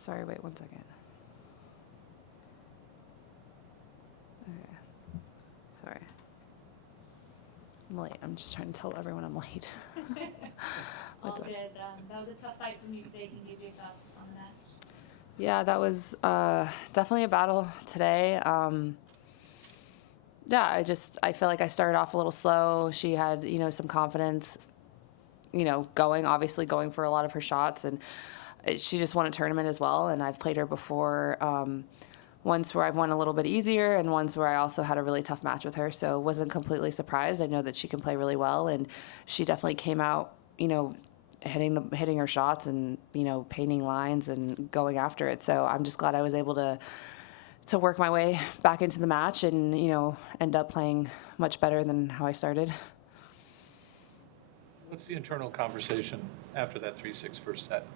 Sorry, wait 1 second. Okay. Sorry. I'm late. I'm just trying to tell everyone I'm late. All good. That was a tough fight from you today. Can you give your thoughts on the match? Yeah, that was definitely a battle today. Yeah, I feel like I started off a little slow. She had, some confidence, obviously going for a lot of her shots, and she just won a tournament as well. And I've played her before, once where I've won a little bit easier, and once where I also had a really tough match with her. So wasn't completely surprised. I know that she can play really well, and she definitely came out, hitting her shots and painting lines and going after it. So I'm just glad I was able to work my way back into the match and end up playing much better than how I started. What's the internal conversation after that 3-6 first set?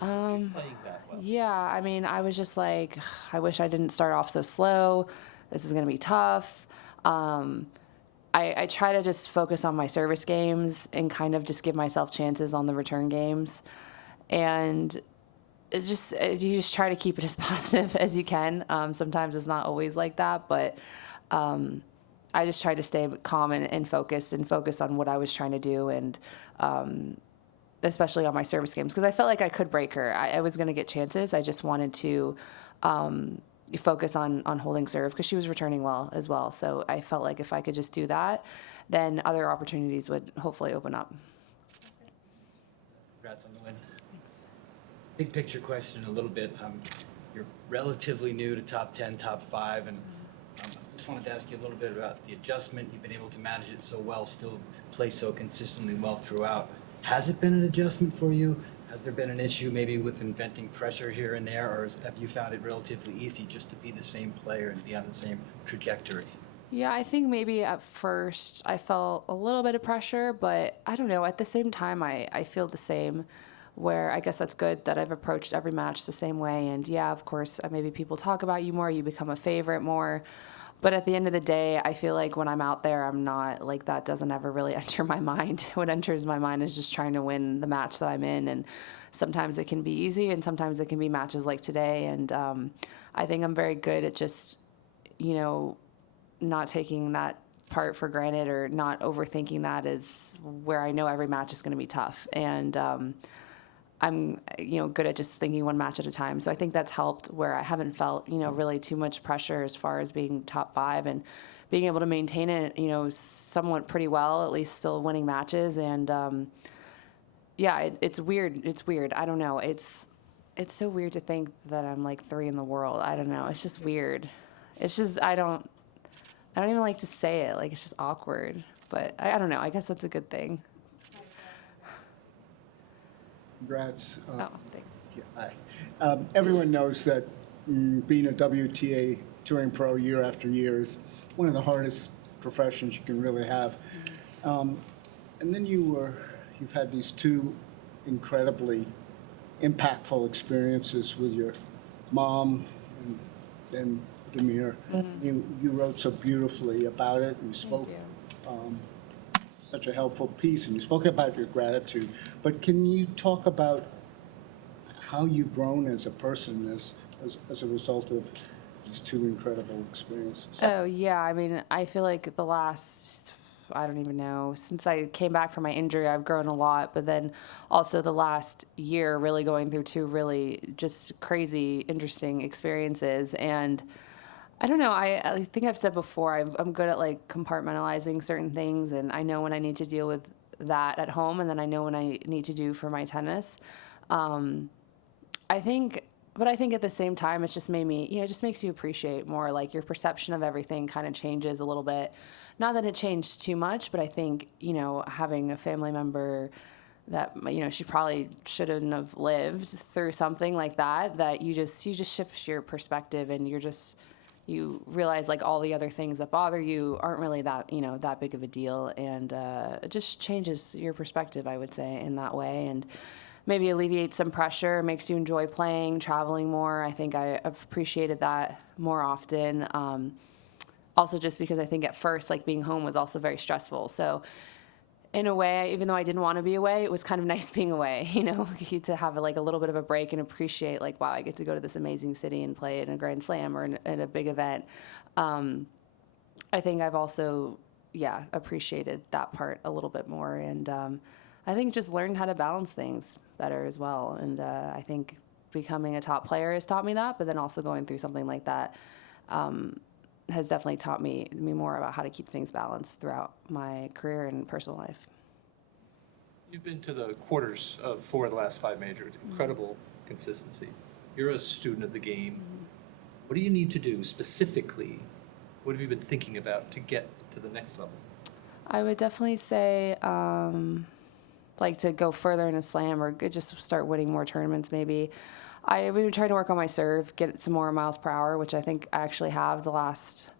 She's playing that well. Yeah, I mean, I was just like, I wish I didn't start off so slow. This is going to be tough. I try to just focus on my service games and kind of just give myself chances on the return games. And you just try to keep it as positive as you can. Sometimes it's not always like that, but I just tried to stay calm and focus on what I was trying to do, and especially on my service games, because I felt like I could break her. I was going to get chances. I just wanted to focus on holding serve because she was returning well as well. So I felt like if I could just do that, then other opportunities would hopefully open up. Congrats on the win. Big picture question a little bit. You're relatively new to top 10, top 5, and just wanted to ask you a little bit about the adjustment. You've been able to manage it so well, still play so consistently well throughout. Has it been an adjustment for you? Has there been an issue maybe with inventing pressure here and there, or have you found it relatively easy just to be the same player and be on the same trajectory? Yeah, I think maybe at first I felt a little bit of pressure, but I don't know. At the same time, I feel the same, where I guess that's good that I've approached every match the same way. And yeah, of course, maybe people talk about you more, you become a favorite more. But at the end of the day, I feel like when I'm out there, I'm not, like, that doesn't ever really enter my mind. What enters my mind is just trying to win the match that I'm in. And sometimes it can be easy, and sometimes it can be matches like today. And I think I'm very good at just, not taking that part for granted or not overthinking that, is where I know every match is going to be tough. And I'm, good at just thinking one match at a time. So I think that's helped, where I haven't felt, really too much pressure as far as being top 5 and being able to maintain it, somewhat pretty well, at least still winning matches. And yeah, it's weird. It's weird. I don't know. It's so weird to think that I'm like 3 in the world. I don't know. It's just weird. It's just, I don't even like to say it. Like, it's just awkward. But I don't know. I guess that's a good thing. Congrats. Oh, thanks. Yeah, hi. Everyone knows that being a WTA touring pro year after year is one of the hardest professions you can really have. And then you've had these 2 incredibly impactful experiences with your mom and then Demir. You wrote so beautifully about it, and you spoke such a helpful piece, and you spoke about your gratitude. But can you talk about how you've grown as a person as a result of these 2 incredible experiences? Oh, yeah. I mean, I feel like the last, I don't even know, since I came back from my injury, I've grown a lot. But then also the last year, really going through 2 really just crazy, interesting experiences. And I don't know. I think I've said before, I'm good at like compartmentalizing certain things, and I know when I need to deal with that at home, and then I know when I need to do for my tennis. I think at the same time, it's just made me, it just makes you appreciate more. Like, your perception of everything kind of changes a little bit. Not that it changed too much, but I think, having a family member that, she probably shouldn't have lived through something like that you just shift your perspective, and you realize, like, all the other things that bother you aren't really that, that big of a deal. And it just changes your perspective, I would say, in that way. And maybe alleviates some pressure, makes you enjoy playing, traveling more. I think I've appreciated that more often. Also just because I think at first, like, being home was also very stressful. So in a way, even though I didn't want to be away, it was kind of nice being away, you know, to have like a little bit of a break and appreciate like, wow, I get to go to this amazing city and play in a Grand Slam or in a big event. I think I've also, appreciated that part a little bit more. And I think just learned how to balance things better as well. And I think becoming a top player has taught me that, but then also going through something like that has definitely taught me more about how to keep things balanced throughout my career and personal life. You've been to the quarters of 4 of the last 5 majors. Incredible consistency. You're a student of the game. What do you need to do specifically? What have you been thinking about to get to the next level? I would definitely say like to go further in a slam or just start winning more tournaments maybe. I've been trying to work on my serve, get some more miles per hour, which I think I actually have the last,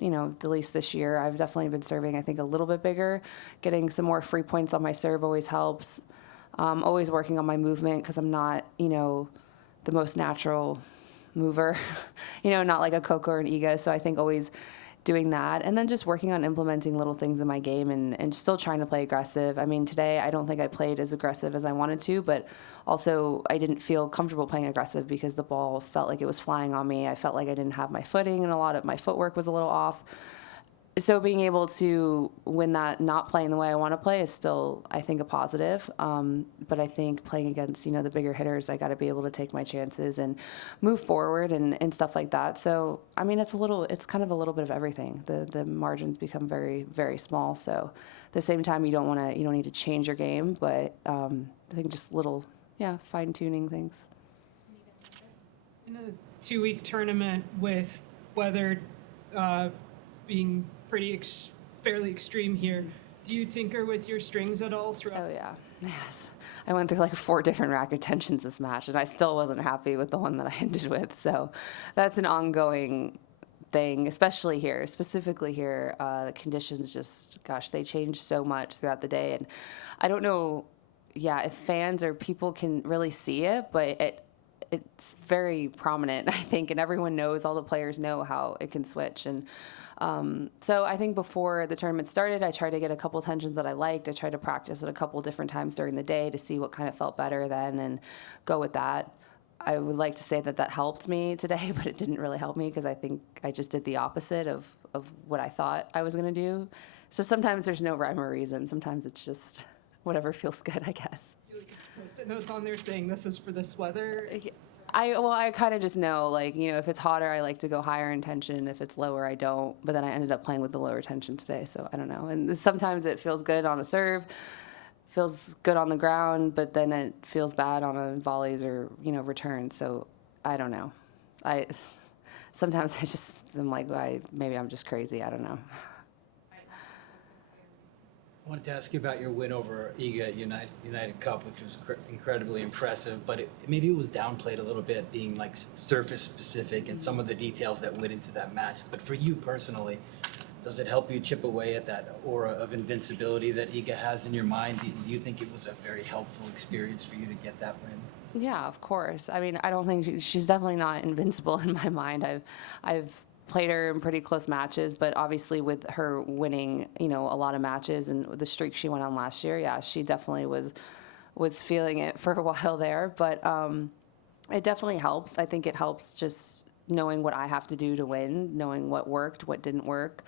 at least this year. I've definitely been serving, I think, a little bit bigger. Getting some more free points on my serve always helps. Always working on my movement because I'm not, the most natural mover, not like a Coco or an Iga. So I think always doing that, and then just working on implementing little things in my game and still trying to play aggressive. I mean, today I don't think I played as aggressive as I wanted to, but also I didn't feel comfortable playing aggressive because the ball felt like it was flying on me. I felt like I didn't have my footing, and a lot of my footwork was a little off. So being able to win that, not playing the way I want to play, is still, I think, a positive. But I think playing against, the bigger hitters, I got to be able to take my chances and move forward and stuff like that. So, I mean, it's kind of a little bit of everything. The margins become very, very small. So at the same time, you don't need to change your game, but I think just little, fine tuning things. In a 2-week tournament with weather being fairly extreme here, do you tinker with your strings at all throughout? Oh, yeah. Yes. I went through like 4 different racket tensions this match, and I still wasn't happy with the one that I ended with. So that's an ongoing thing, especially here, specifically here. The conditions just, they change so much throughout the day. And I don't know, if fans or people can really see it, but it's very prominent, I think, and everyone knows, all the players know how it can switch. And so I think before the tournament started, I tried to get a couple tensions that I liked. I tried to practice it a couple different times during the day to see what kind of felt better then and go with that. I would like to say that helped me today, but it didn't really help me because I think I just did the opposite of what I thought I was going to do. So sometimes there's no rhyme or reason. Sometimes it's just whatever feels good, I guess. Do you post-it notes on there saying this is for this weather? I kind of just know, like, if it's hotter, I like to go higher in tension. If it's lower, I don't. But then I ended up playing with the lower tension today, so I don't know. And sometimes it feels good on a serve, feels good on the ground, but then it feels bad on a volleys or, return. So I don't know. Sometimes I'm like, maybe I'm just crazy. I don't know. I wanted to ask you about your win over Iga at United Cup, which was incredibly impressive, but maybe it was downplayed a little bit, being like surface specific and some of the details that went into that match. But for you personally, does it help you chip away at that aura of invincibility that Iga has in your mind? Do you think it was a very helpful experience for you to get that win? Yeah, of course. I mean, I don't think she's definitely not invincible in my mind. I've played her in pretty close matches, but obviously with her winning, a lot of matches and the streak she went on last year, she definitely was feeling it for a while there. But it definitely helps. I think it helps just knowing what I have to do to win, knowing what worked, what didn't work.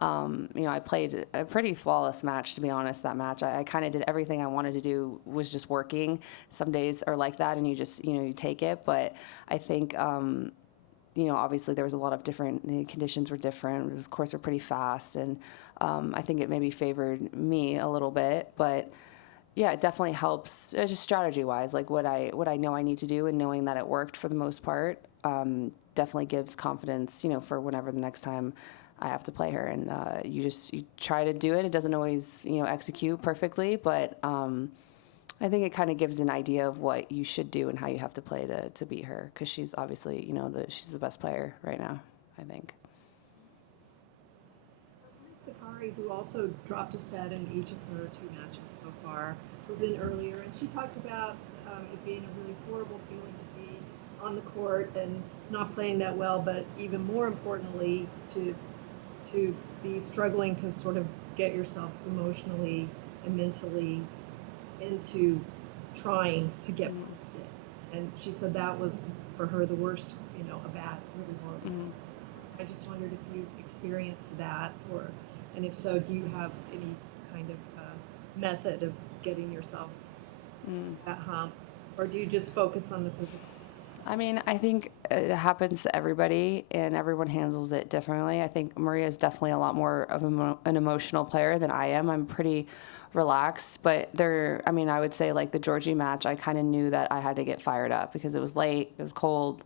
I played a pretty flawless match, to be honest. That match, I kind of did everything I wanted to do, was just working. Some days are like that, and you just, you take it. But I think, obviously there was a lot of the conditions were different. The courts were pretty fast, and I think it maybe favored me a little bit. But yeah, it definitely helps, just strategy-wise, like what I know I need to do, and knowing that it worked for the most part, definitely gives confidence, for whenever the next time I have to play her. And you try to do it. It doesn't always, execute perfectly, but I think it kind of gives an idea of what you should do and how you have to play to beat her, because she's obviously, she's the best player right now, I think. Sakari, who also dropped a set in each of her 2 matches so far, was in earlier, and she talked about it being a really horrible feeling to be on the court and not playing that well, but even more importantly, to be struggling to sort of get yourself emotionally and mentally into trying to get past it. And she said that was, for her, the worst, a bad, really horrible. I just wondered if you experienced that, and if so, do you have any kind of method of getting yourself that hump, or do you just focus on the physical? I mean, I think it happens to everybody, and everyone handles it differently. I think Maria is definitely a lot more of an emotional player than I am. I'm pretty relaxed, but I would say like the Georgie match, I kind of knew that I had to get fired up because it was late, it was cold.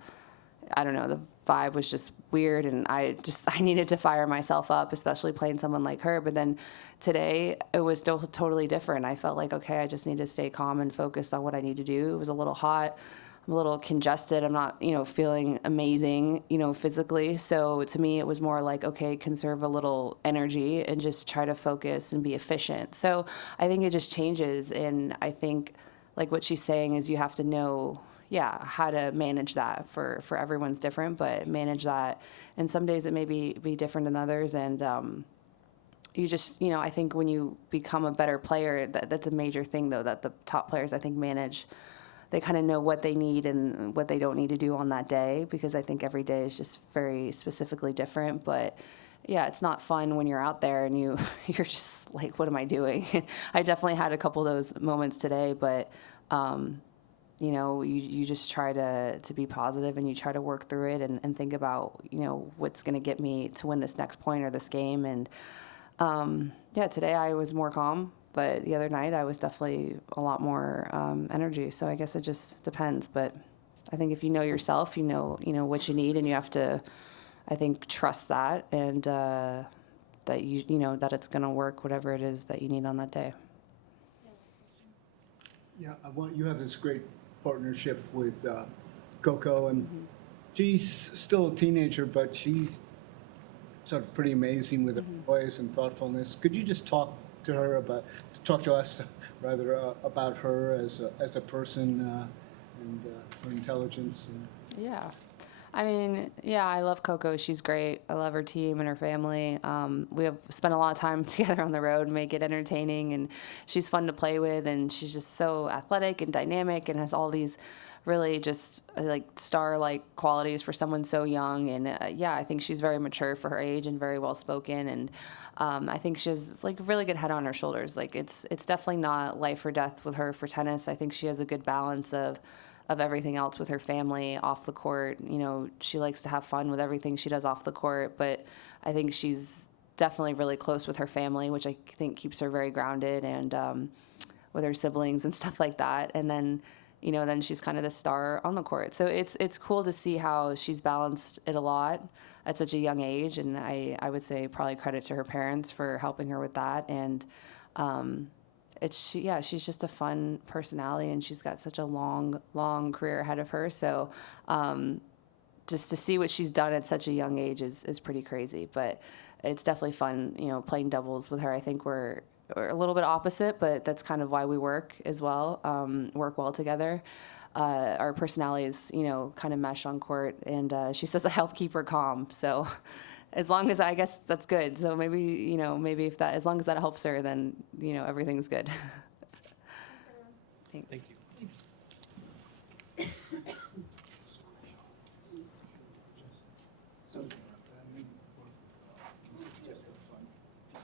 I don't know, the vibe was just weird, and I needed to fire myself up, especially playing someone like her. But then today, it was totally different. I felt like, okay, I just need to stay calm and focus on what I need to do. It was a little hot. I'm a little congested. I'm not, feeling amazing, physically. So to me, it was more like, okay, conserve a little energy and just try to focus and be efficient. So I think it just changes. And I think, like what she's saying is you have to know, how to manage that for everyone's different, but manage that. And some days it may be different than others. And you just, I think when you become a better player, that's a major thing, though, that the top players, I think, manage. They kind of know what they need and what they don't need to do on that day, because I think every day is just very specifically different. But yeah, it's not fun when you're out there and you're just like, what am I doing? I definitely had a couple of those moments today, but you just try to be positive, and you try to work through it and think about, what's going to get me to win this next point or this game. And today I was more calm, but the other night I was definitely a lot more energy. So I guess it just depends. But I think if you know yourself, you know what you need, and you have to, I think, trust that, and that that it's going to work, whatever it is that you need on that day. Yeah, you have this great partnership with Coco, and she's still a teenager, but she's sort of pretty amazing with her poise and thoughtfulness. Could you just talk to us about her as a person and her intelligence? Yeah. I mean, I love Coco. She's great. I love her team and her family. We have spent a lot of time together on the road and make it entertaining, and she's fun to play with, and she's just so athletic and dynamic and has all these really just like star-like qualities for someone so young. And I think she's very mature for her age and very well-spoken, and I think she has like a really good head on her shoulders. Like it's definitely not life or death with her for tennis. I think she has a good balance of everything else with her family off the court. She likes to have fun with everything she does off the court, but I think she's definitely really close with her family, which I think keeps her very grounded, and with her siblings and stuff like that. And then, then she's kind of the star on the court. So it's cool to see how she's balanced it a lot at such a young age. And I would say probably credit to her parents for helping her with that. And she's just a fun personality, and she's got such a long career ahead of her. So just to see what she's done at such a young age is pretty crazy. But it's definitely fun, playing doubles with her. I think we're a little bit opposite, but that's kind of why we work as well, work well together. Our personalities, kind of mesh on court, and she says I help keep her calm. So as long as I guess that's good. So maybe, as long as that helps her, then, everything's good. Thanks. Thank you.